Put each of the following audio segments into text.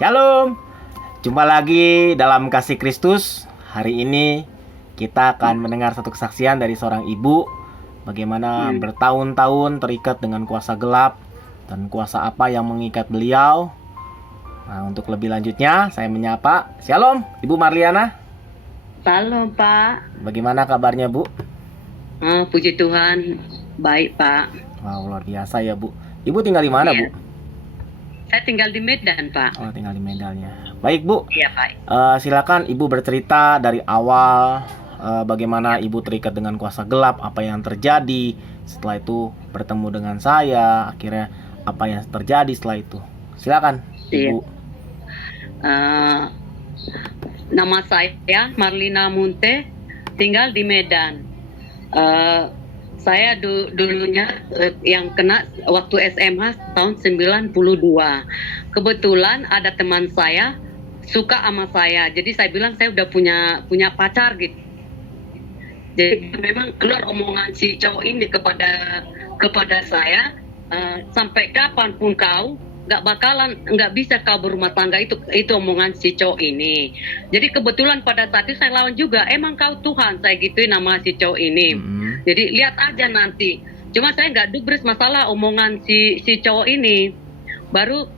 Shalom. Jumpa lagi dalam kasih Kristus. Hari ini kita akan mendengar satu kesaksian dari seorang ibu, bagaimana bertahun-tahun terikat dengan kuasa gelap dan kuasa apa yang mengikat beliau. Nah, untuk lebih lanjutnya saya menyapa. Shalom, Ibu Marliana. Halo Pak. Bagaimana kabarnya, Bu? Puji Tuhan, baik Pak. Wow, luar biasa ya, Bu. Ibu tinggal di mana, Iya. Bu? Saya tinggal di Medan Pak. Oh, tinggal di Medan ya. Baik, Bu. Iya Pak. Silakan Ibu bercerita dari awal, bagaimana Ibu terikat dengan kuasa gelap, apa yang terjadi. Setelah itu bertemu dengan saya, akhirnya apa yang terjadi setelah itu. Silakan, Iya. Ibu. Nama saya Marlina Munte, tinggal di Medan. Saya dulunya yang kena waktu SMA tahun 92. Kebetulan ada teman saya suka sama saya. Jadi saya bilang saya udah punya pacar gitu. Jadi memang keluar omongan si cowok ini kepada saya, sampai kapanpun kau nggak bisa kau berumah tangga, itu omongan si cowok ini. Jadi kebetulan pada saat itu saya lawan juga, emang kau Tuhan, saya gituin nama si cowok ini. Jadi lihat aja nanti. Cuma saya nggak dubris masalah omongan si cowok ini. Baru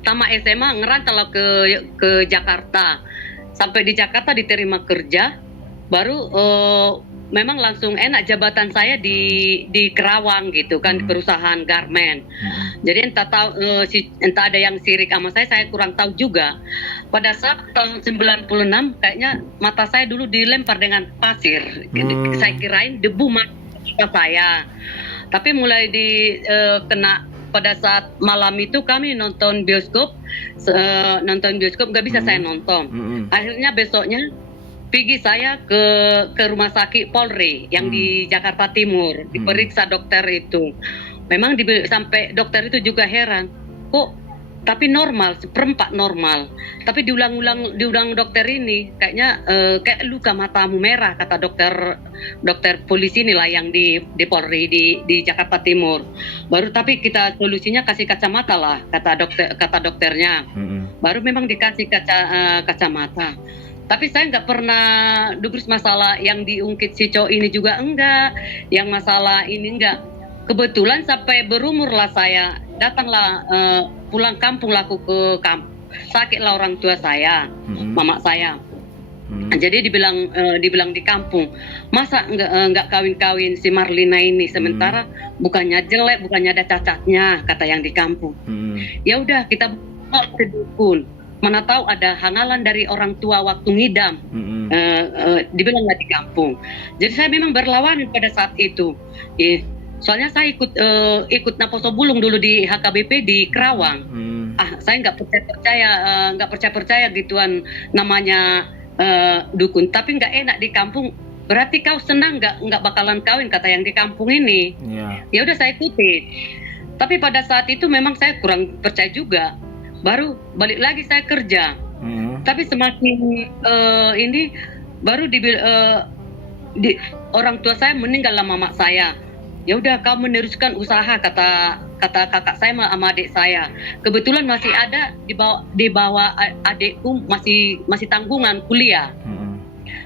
tamat SMA ngerantau ke Jakarta. Sampai di Jakarta diterima kerja. Baru memang langsung enak jabatan saya di Kerawang gitu kan, di perusahaan garment. Jadi entah ada yang sirik sama saya kurang tahu juga. Pada saat tahun 96 kayaknya mata saya dulu dilempar dengan pasir. Saya kirain debu mata saya. Tapi mulai kena pada saat malam itu kami nonton bioskop nggak bisa saya nonton. Akhirnya besoknya pergi saya ke rumah sakit Polri yang di Jakarta Timur, diperiksa dokter itu. Memang sampai dokter itu juga heran, kok tapi normal, seperempat normal. Tapi diulang dokter ini, kayaknya kayak luka matamu merah, kata dokter polisi inilah yang di Polri di Jakarta Timur. Baru tapi kita solusinya kasih kacamata lah, kata dokternya. Baru memang dikasih kacamata. Tapi saya nggak pernah dubris masalah yang diungkit si cowok ini juga enggak, yang masalah ini enggak. Kebetulan sampai berumur lah saya, datanglah pulang kampung laku ke kampung. Sakitlah orang tua saya, mama saya. Jadi dibilang di kampung, masa nggak kawin-kawin si Marlina ini, sementara bukannya jelek, bukannya ada cacatnya, kata yang di kampung. Ya udah kita bawa ke dukun. Mana tahu ada hangalan dari orang tua waktu ngidam, dibilang nggak di kampung. Jadi saya memang berlawan pada saat itu. Soalnya saya ikut Naposo Bulung dulu di HKBP di Kerawang. Saya nggak percaya gituan namanya dukun. Tapi nggak enak di kampung. Berarti kau senang nggak bakalan kawin, kata yang di kampung ini. Ya udah saya ikuti. Tapi pada saat itu memang saya kurang percaya juga. Baru balik lagi saya kerja. Tapi semakin ini baru orang tua saya meninggal sama mama saya. Ya udah kau meneruskan usaha, kata kakak saya sama adik saya. Kebetulan masih ada di bawah adikku masih tanggungan kuliah.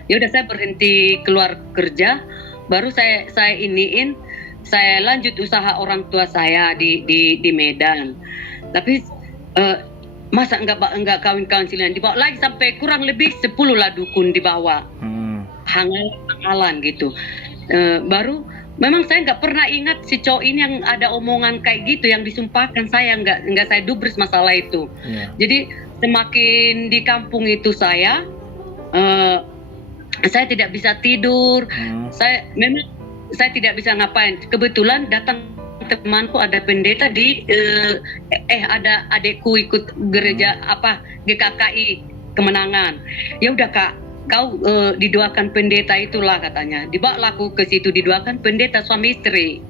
Ya udah saya berhenti keluar kerja, baru saya lanjut usaha orang tua saya di Medan. Tapi masa enggak kawin-kawin silian, dibawa lagi sampai kurang lebih 10 lah dukun dibawa. Hangalan gitu. Baru memang saya nggak pernah ingat si cowok ini yang ada omongan kayak gitu yang disumpahkan, saya nggak saya dubris masalah itu. Jadi semakin di kampung itu saya tidak bisa tidur. Saya tidak bisa ngapain. Kebetulan datang temanku, ada pendeta ada adekku ikut gereja GKKI Kemenangan. Ya udah Kak, kau didoakan pendeta itulah, katanya. Dibawa aku ke situ, didoakan pendeta suami istri.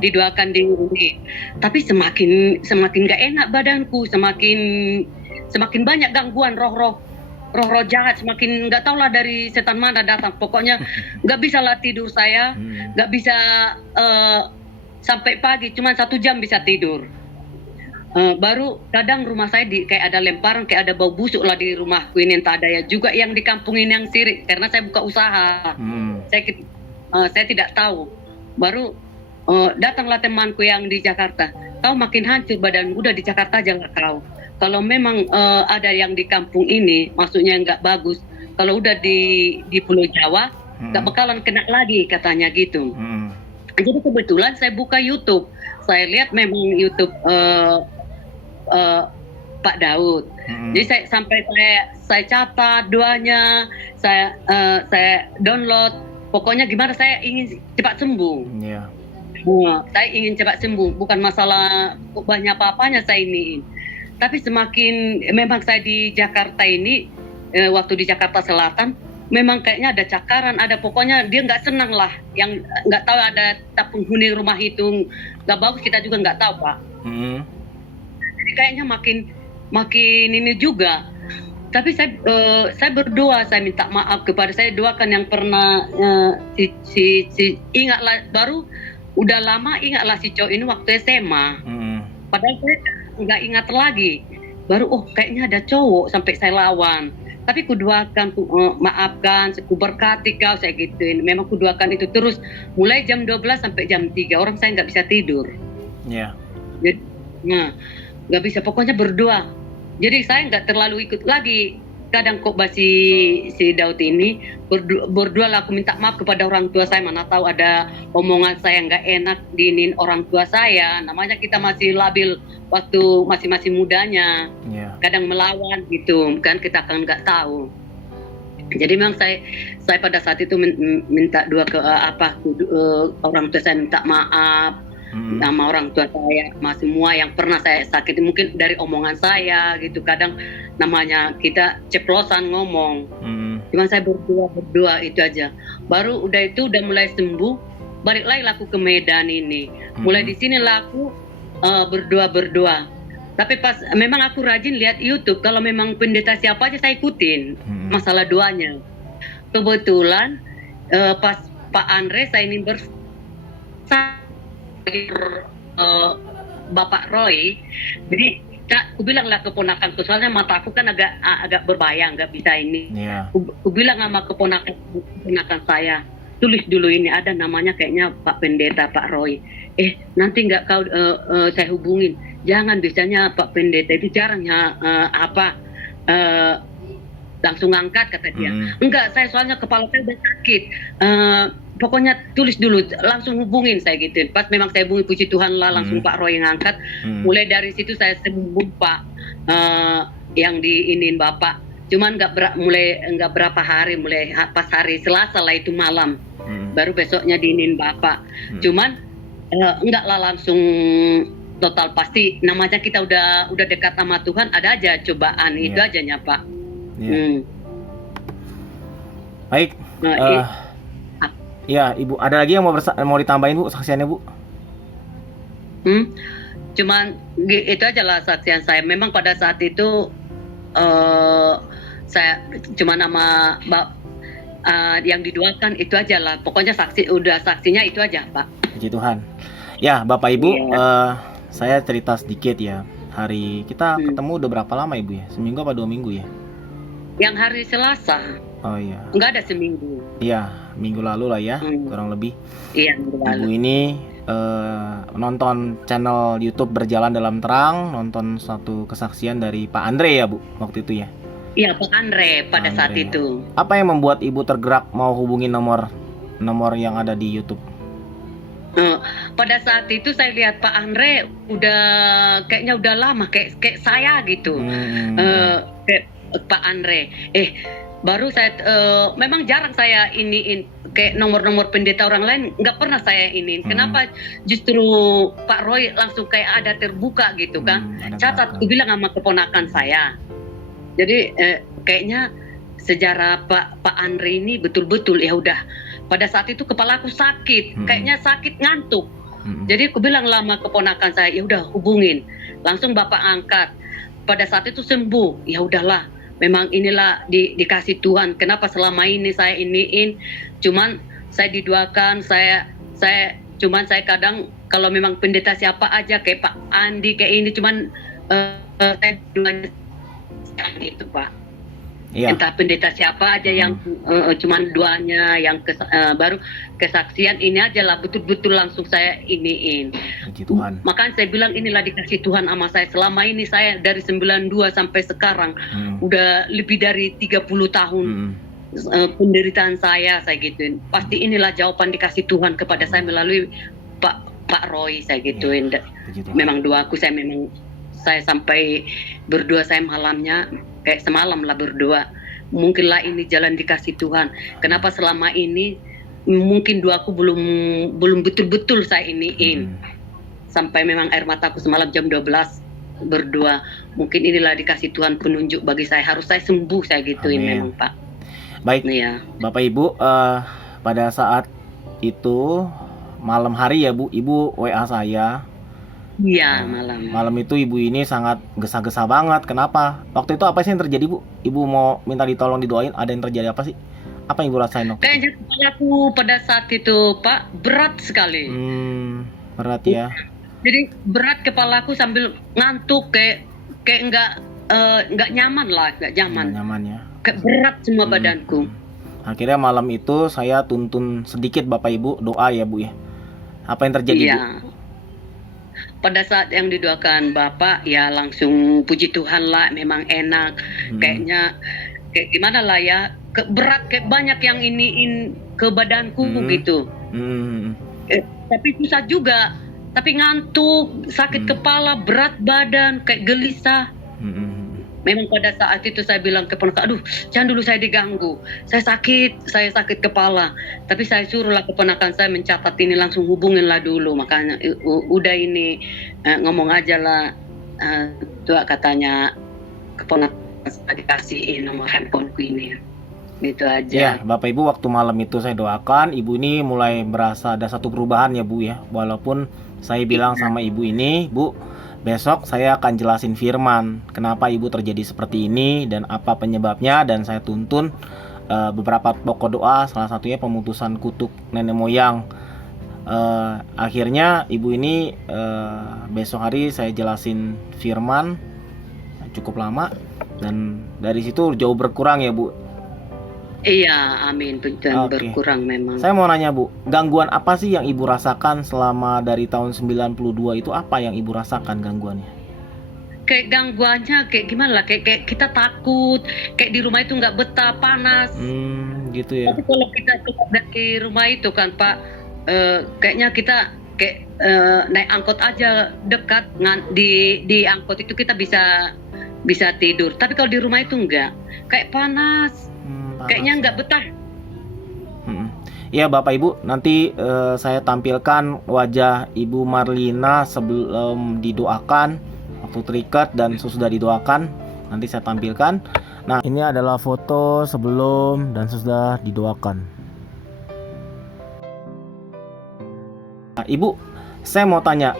Didoakan di ini. Tapi semakin gak enak badanku, semakin banyak gangguan roh-roh jahat, semakin nggak tahu lah dari setan mana datang. Pokoknya nggak bisa lah tidur saya, nggak bisa sampai pagi, cuma 1 jam bisa tidur. Baru kadang rumah saya kayak ada lemparan, kayak ada bau busuk lah di rumahku ini, entah ada ya juga yang di kampung ini yang sirik karena saya buka usaha. Saya tidak tahu. Baru datanglah temanku yang di Jakarta. Kau makin hancur badan, udah di Jakarta aja lah kau. Kalau memang ada yang di kampung ini, maksudnya nggak bagus. Kalau udah di Pulau Jawa, nggak bakalan kena lagi katanya gitu. Jadi kebetulan saya buka YouTube. Saya lihat memang YouTube Pak Daud. Jadi saya catat doanya, saya download. Pokoknya gimana saya ingin cepat sembuh. Saya ingin cepat sembuh, bukan masalah banyak apa-apanya saya ini. Tapi semakin memang saya di Jakarta ini, waktu di Jakarta Selatan, memang kayaknya ada cakaran, ada pokoknya dia nggak senang lah. Yang nggak tahu ada penghuni rumah itu nggak bagus, kita juga nggak tahu Pak. Jadi kayaknya makin ini juga. Tapi saya berdoa, saya minta maaf kepada, saya doakan yang pernah ingatlah, baru udah lama ingatlah si cowok ini waktu SMA. Padahal saya nggak ingat lagi. Baru kayaknya ada cowok sampai saya lawan. Tapi kudoakan, maafkan, ku berkati kau, saya gituin. Memang kudoakan itu terus mulai jam 12 sampai jam 3. Orang saya nggak bisa tidur. Jadi, nggak bisa, pokoknya berdoa. Jadi saya nggak terlalu ikut lagi. Kadang kok si Daud ini berdoa lah, aku minta maaf kepada orang tua saya, mana tahu ada omongan saya nggak enak diinin orang tua saya. Namanya kita masih labil waktu masih mudanya, kadang melawan gitu kan, kita kan nggak tahu. Jadi memang saya pada saat itu minta doa ke orang tua saya, minta maaf sama orang tua saya, sama semua yang pernah saya sakiti, mungkin dari omongan saya gitu. Kadang namanya kita ceplosan ngomong. Cuma saya berdoa itu aja. Baru udah mulai sembuh, balik lagi laku ke Medan ini. Mulai di sini laku berdoa. Tapi pas memang aku rajin lihat YouTube, kalau memang pendeta siapa aja saya ikutin masalah doanya. Kebetulan pas Pak Andre saya ini Bapak Roy, jadi aku bilang lah keponakanku, soalnya mata aku kan agak berbayang, nggak bisa ini. Aku bilang sama keponakan saya, tulis dulu ini, ada namanya kayaknya Pak Pendeta Pak Roy. Nanti nggak kau saya hubungin. Jangan, biasanya Pak Pendeta itu jarangnya langsung ngangkat, kata dia. Enggak, saya soalnya kepala saya udah sakit. Pokoknya tulis dulu, langsung hubungin saya gitu. Pas memang saya hubungi, puji Tuhan lah, langsung Pak Roy yang ngangkat. Mulai dari situ saya sembuh Pak, yang diinin Bapak. Cuman nggak berapa hari, mulai pas hari Selasa lah itu malam, baru besoknya diinin Bapak. Cuman enggak lah langsung total, pasti namanya kita udah dekat sama Tuhan, ada aja cobaan. Itu aja nya Pak. Baik. Ya, Ibu, ada lagi yang mau ditambahin, Bu, saksiannya, Bu? Cuman itu aja lah saksian saya. Memang pada saat itu saya cuma nama yang didoakan itu aja lah. Pokoknya saksinya itu aja, Pak. Puji Tuhan. Ya, Bapak Ibu, saya cerita sedikit ya. Hari kita ketemu udah berapa lama, Ibu ya? Seminggu apa 2 minggu ya? Yang hari Selasa. Oh iya. Enggak ada seminggu. Iya, minggu lalu lah ya, kurang lebih. Iya, minggu lalu. Ibu ini nonton channel YouTube Berjalan Dalam Terang, nonton satu kesaksian dari Pak Andre ya, Bu, waktu itu ya? Iya, Pak Andre pada saat itu. Apa yang membuat Ibu tergerak mau hubungi nomor yang ada di YouTube? Pada saat itu saya lihat Pak Andre kayaknya udah lama kayak saya gitu. Kayak Pak Andre. Baru saya memang jarang saya iniin kayak nomor-nomor pendeta orang lain, nggak pernah saya iniin. Kenapa justru Pak Roy langsung kayak ada terbuka gitu kan? Catat, aku bilang sama keponakan saya. Jadi kayaknya sejarah Pak Andre ini betul-betul ya udah. Pada saat itu kepala aku sakit, kayaknya sakit ngantuk. Jadi aku bilang lama keponakan saya, ya udah hubungin. Langsung Bapak angkat. Pada saat itu sembuh, ya udahlah. Memang inilah dikasih Tuhan. Kenapa selama ini saya iniin? Cuman saya didoakan, saya kadang kalau memang pendeta siapa aja kayak Pak Andi kayak ini cuman saya duluan itu Pak. Iya. Entah pendeta siapa aja yang cuman duanya yang baru kesaksian ini aja lah betul-betul langsung saya iniin. Puji Tuhan. Makanya saya bilang inilah dikasih Tuhan sama saya. Selama ini saya dari 92 sampai sekarang udah lebih dari 30 tahun penderitaan saya gituin. Pasti inilah jawaban dikasih Tuhan kepada saya melalui Pak Roy saya gituin. Memang doaku saya sampai berdoa saya malamnya kayak semalam lah berdoa. Mungkinlah ini jalan dikasih Tuhan. Kenapa selama ini mungkin doaku belum betul-betul saya iniin. Sampai memang air mataku semalam jam 12 berdoa. Mungkin inilah dikasih Tuhan penunjuk bagi saya. Harus saya sembuh saya gituin. Amin. Memang Pak. Baik. Ya. Bapak Ibu, pada saat itu malam hari ya Bu, Ibu WA saya. Iya, malam. Malam itu ibu ini sangat gesa-gesa banget. Kenapa? Waktu itu apa sih yang terjadi, Bu? Ibu mau minta ditolong didoain, ada yang terjadi apa sih? Apa yang Ibu rasain waktu itu? Kayaknya kepalaku pada saat itu, Pak, berat sekali. Berat ya. Jadi berat kepalaku sambil ngantuk kayak nggak nyaman lah, nggak nyaman. Nggak nyaman ya. Kayak berat semua badanku. Akhirnya malam itu saya tuntun sedikit Bapak Ibu doa ya Bu ya. Apa yang terjadi Bu? Pada saat yang didoakan Bapak ya langsung puji Tuhan lah, memang enak. Kayaknya kayak gimana lah ya, berat kayak banyak yang iniin ke badanku gitu. Tapi susah juga, tapi ngantuk, sakit kepala, berat badan, kayak gelisah. Memang pada saat itu saya bilang ke ponakan, aduh jangan dulu saya diganggu, saya sakit kepala. Tapi saya suruhlah keponakan saya mencatat ini, langsung hubunginlah dulu. Makanya udah ini ngomong aja lah, tuh katanya keponakan saya dikasih nomor handphoneku ini. Gitu aja. Ya Bapak Ibu, waktu malam itu saya doakan, ibu ini mulai berasa ada satu perubahan ya Bu ya. Walaupun saya bilang sama ibu ini, Bu, besok saya akan jelasin firman kenapa ibu terjadi seperti ini dan apa penyebabnya, dan saya tuntun beberapa pokok doa, salah satunya pemutusan kutuk nenek moyang. Akhirnya ibu ini besok hari saya jelasin firman cukup lama, dan dari situ jauh berkurang ya Bu. Iya, amin. Tuhan berkurang memang. Saya mau nanya Bu, gangguan apa sih yang ibu rasakan selama dari tahun 92 itu? Apa yang ibu rasakan gangguannya? Kayak gangguannya kayak gimana lah, kayak kita takut, kayak di rumah itu nggak betah, panas. Gitu ya. Tapi kalau kita keluar dari rumah itu kan Pak, kayaknya kita kayak naik angkot aja dekat, di angkot itu kita bisa tidur. Tapi kalau di rumah itu enggak, kayak panas. Kayaknya nggak betah. Ya Bapak Ibu, nanti saya tampilkan wajah Ibu Marlina sebelum didoakan, waktu terikat dan sesudah didoakan. Nanti saya tampilkan. Nah, ini adalah foto sebelum dan sesudah didoakan. Nah, Ibu, saya mau tanya,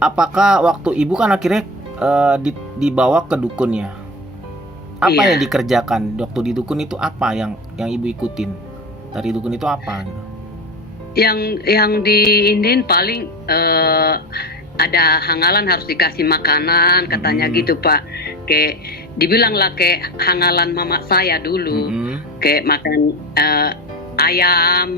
apakah waktu Ibu kan akhirnya dibawa ke dukun ya? Apa yang dikerjakan waktu di dukun itu? Apa yang ibu ikutin dari dukun itu apa gitu? Yang diinin paling ada hangalan, harus dikasih makanan katanya gitu Pak. Kayak dibilang lah kayak hangalan mama saya dulu, kayak makan ayam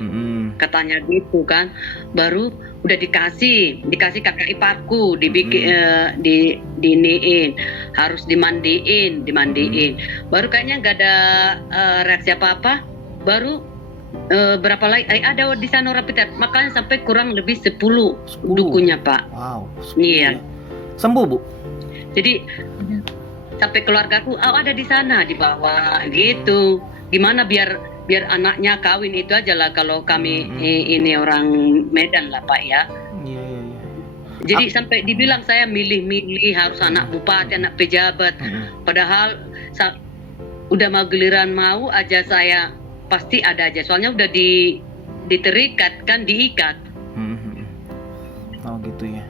katanya gitu kan. Baru udah dikasih kakak iparku dibikin diniin, harus dimandiin. Baru kayaknya nggak ada reaksi apa-apa. Baru berapa lagi ada di sana rapid, makanya sampai kurang lebih 10 dukunya Pak. Wow. Iya. Sembuh Bu. Jadi sampai keluargaku ada di sana di bawah gitu. Gimana biar anaknya kawin itu aja lah, kalau kami ini orang Medan lah Pak ya. Iya. Jadi sampai dibilang saya milih-milih harus anak bupati, anak pejabat. Padahal udah mau giliran mau aja saya pasti ada aja. Soalnya udah diterikat kan, diikat. Oh gitu ya.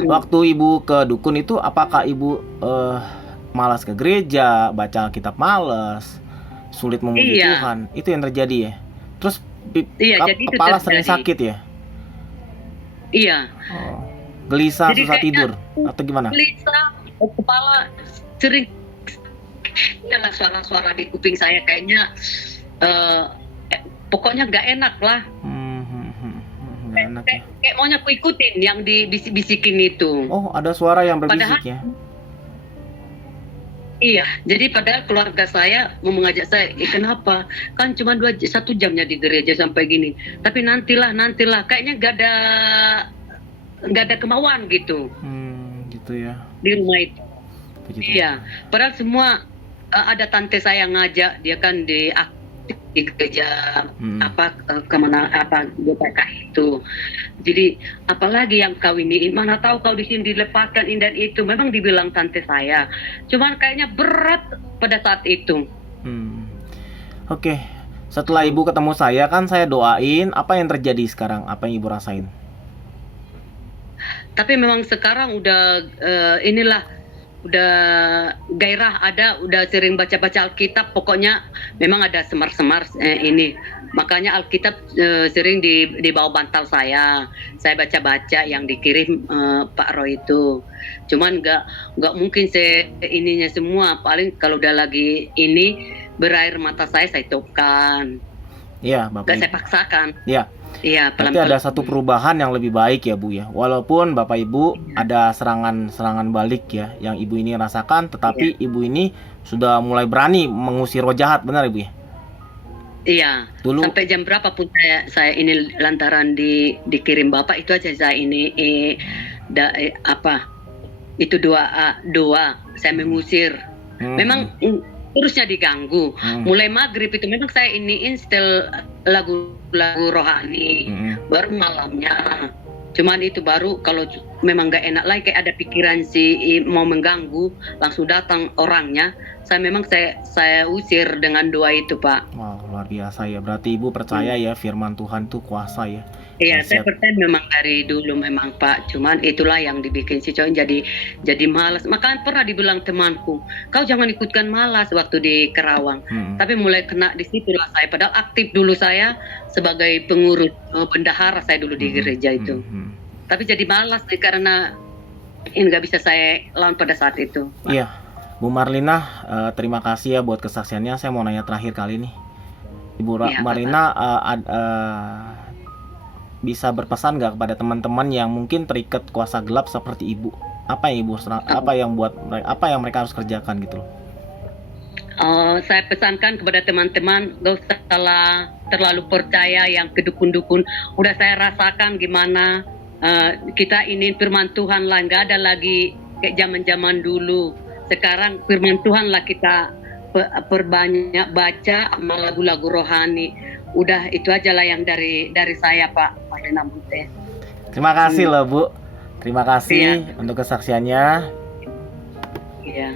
Waktu ibu ke dukun itu, apakah ibu malas ke gereja, baca Alkitab malas, sulit memuji Tuhan? Itu yang terjadi ya. Terus jadi kepala sering sakit ya? Iya. Oh. Gelisah, Jadi susah kayaknya tidur atau gimana? gelisah, kepala sering ada suara-suara di kuping saya kayaknya eh, pokoknya nggak enak lah. Nggak enak ya. Kayak maunya aku ikutin yang dibisikin itu. Oh, ada suara yang berbisik Padahal ya. iya, jadi padahal keluarga saya mau mengajak saya, kenapa? Kan cuma 1 jamnya di gereja sampai gini. Tapi nantilah, kayaknya nggak ada kemauan gitu Gitu ya. di rumah itu. Begitu. Iya, padahal semua ada tante saya ngajak, dia kan di gereja kemana apa GPK itu. Jadi apalagi yang kau ini, mana tahu kau di sini dilepaskan ini dan itu. Memang dibilang tante saya, cuman kayaknya berat pada saat itu. Oke. Setelah ibu ketemu saya kan saya doain. Apa yang terjadi sekarang? Apa yang ibu rasain? Tapi memang sekarang udah udah gairah ada, udah sering baca-baca Alkitab. Pokoknya memang ada semar-semar ini. Makanya Alkitab sering di bawah bantal saya. Saya baca-baca yang dikirim Pak Roy itu. Cuman nggak mungkin ininya semua. Paling kalau udah lagi ini berair mata saya topkan. Iya, Bapak. Nggak saya paksakan. Iya. Iya, Berarti ada satu perubahan yang lebih baik ya Bu ya. Walaupun Bapak Ibu ada serangan balik ya yang Ibu ini rasakan, tetapi Ibu ini sudah mulai berani mengusir roh jahat, benar Ibu ya? Iya. Dulu sampai jam berapapun saya ini lantaran dikirim Bapak itu aja saya ini itu doa saya mengusir. Memang terusnya diganggu. Mulai maghrib itu memang saya iniin setel lagu-lagu rohani. Baru malamnya. Cuman itu baru kalau memang nggak enak lagi kayak ada pikiran mau mengganggu, langsung datang orangnya. Saya usir dengan doa itu, Pak. Wow, luar biasa ya. Berarti Ibu percaya ya firman Tuhan itu kuasa ya. Iya, saya percaya memang dari dulu memang Pak. Cuman itulah yang dibikin si cowok jadi malas. Makanya pernah dibilang temanku, kau jangan ikutkan malas waktu di Kerawang. Tapi mulai kena di situlah saya. Padahal aktif dulu saya sebagai pengurus bendahara saya dulu di gereja itu. Tapi jadi malas karena ini nggak bisa saya lawan pada saat itu. Pak. Iya, Bu Marlina, terima kasih ya buat kesaksiannya. Saya mau nanya terakhir kali ini, Ibu Marlina bisa berpesan nggak kepada teman-teman yang mungkin terikat kuasa gelap seperti Ibu? Apa yang mereka harus kerjakan gitu loh? Saya pesankan kepada teman-teman, gak usah terlalu percaya yang kedukun-dukun. Udah saya rasakan gimana kita ini firman Tuhan lah, nggak ada lagi kayak zaman-zaman dulu. Sekarang firman Tuhan lah kita perbanyak baca sama lagu-lagu rohani. Udah itu aja lah yang dari saya Pak Nambute. Terima kasih loh Bu. Terima kasih untuk kesaksiannya. Iya.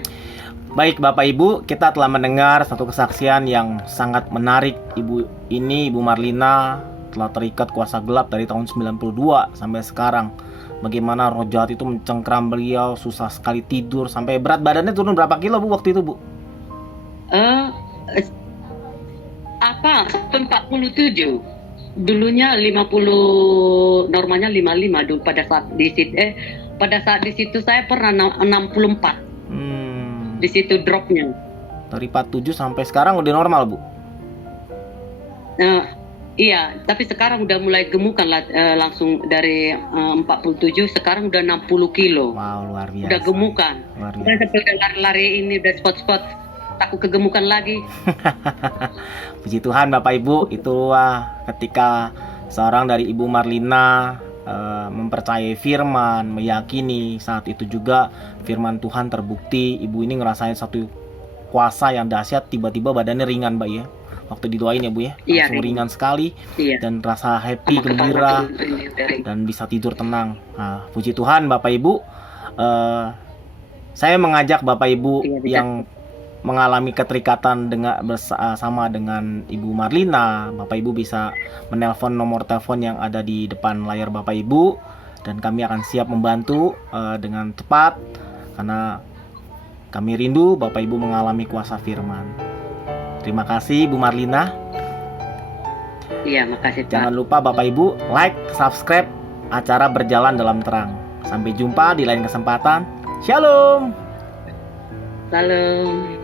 Baik Bapak Ibu, kita telah mendengar satu kesaksian yang sangat menarik. Ibu Marlina telah terikat kuasa gelap dari tahun 92 sampai sekarang. Bagaimana roh jahat itu mencengkram beliau, susah sekali tidur, sampai berat badannya turun berapa kilo Bu waktu itu Bu? 47. Dulunya 50, normalnya 55 dulu pada saat di situ saya pernah 64. Di situ dropnya. Dari 47 sampai sekarang udah normal Bu? Iya, tapi sekarang udah mulai gemukan lah, langsung dari 47 sekarang udah 60 kilo. Wow, luar biasa. Udah gemukan. Udah sampai lari-lari ini udah spot-spot takut kegemukan lagi. Puji Tuhan Bapak Ibu, itu ketika seorang dari Ibu Marlina mempercayai firman, meyakini, saat itu juga firman Tuhan terbukti. Ibu ini ngerasain satu kuasa yang dahsyat, tiba-tiba badannya ringan Mbak ya. Waktu didoain ya Bu ya, langsung ringan sekali. Dan rasa happy, gembira, dan bisa tidur tenang. Puji Tuhan Bapak Ibu. Saya mengajak Bapak Ibu yang mengalami keterikatan bersama dengan Ibu Marlina, Bapak Ibu bisa menelpon nomor telepon yang ada di depan layar Bapak Ibu, dan kami akan siap membantu dengan cepat, karena kami rindu Bapak Ibu mengalami kuasa firman. Terima kasih Bu Marlina. Iya, makasih Pak. Jangan lupa Bapak Ibu like, subscribe, acara berjalan dalam terang. Sampai jumpa di lain kesempatan. Shalom. Salam.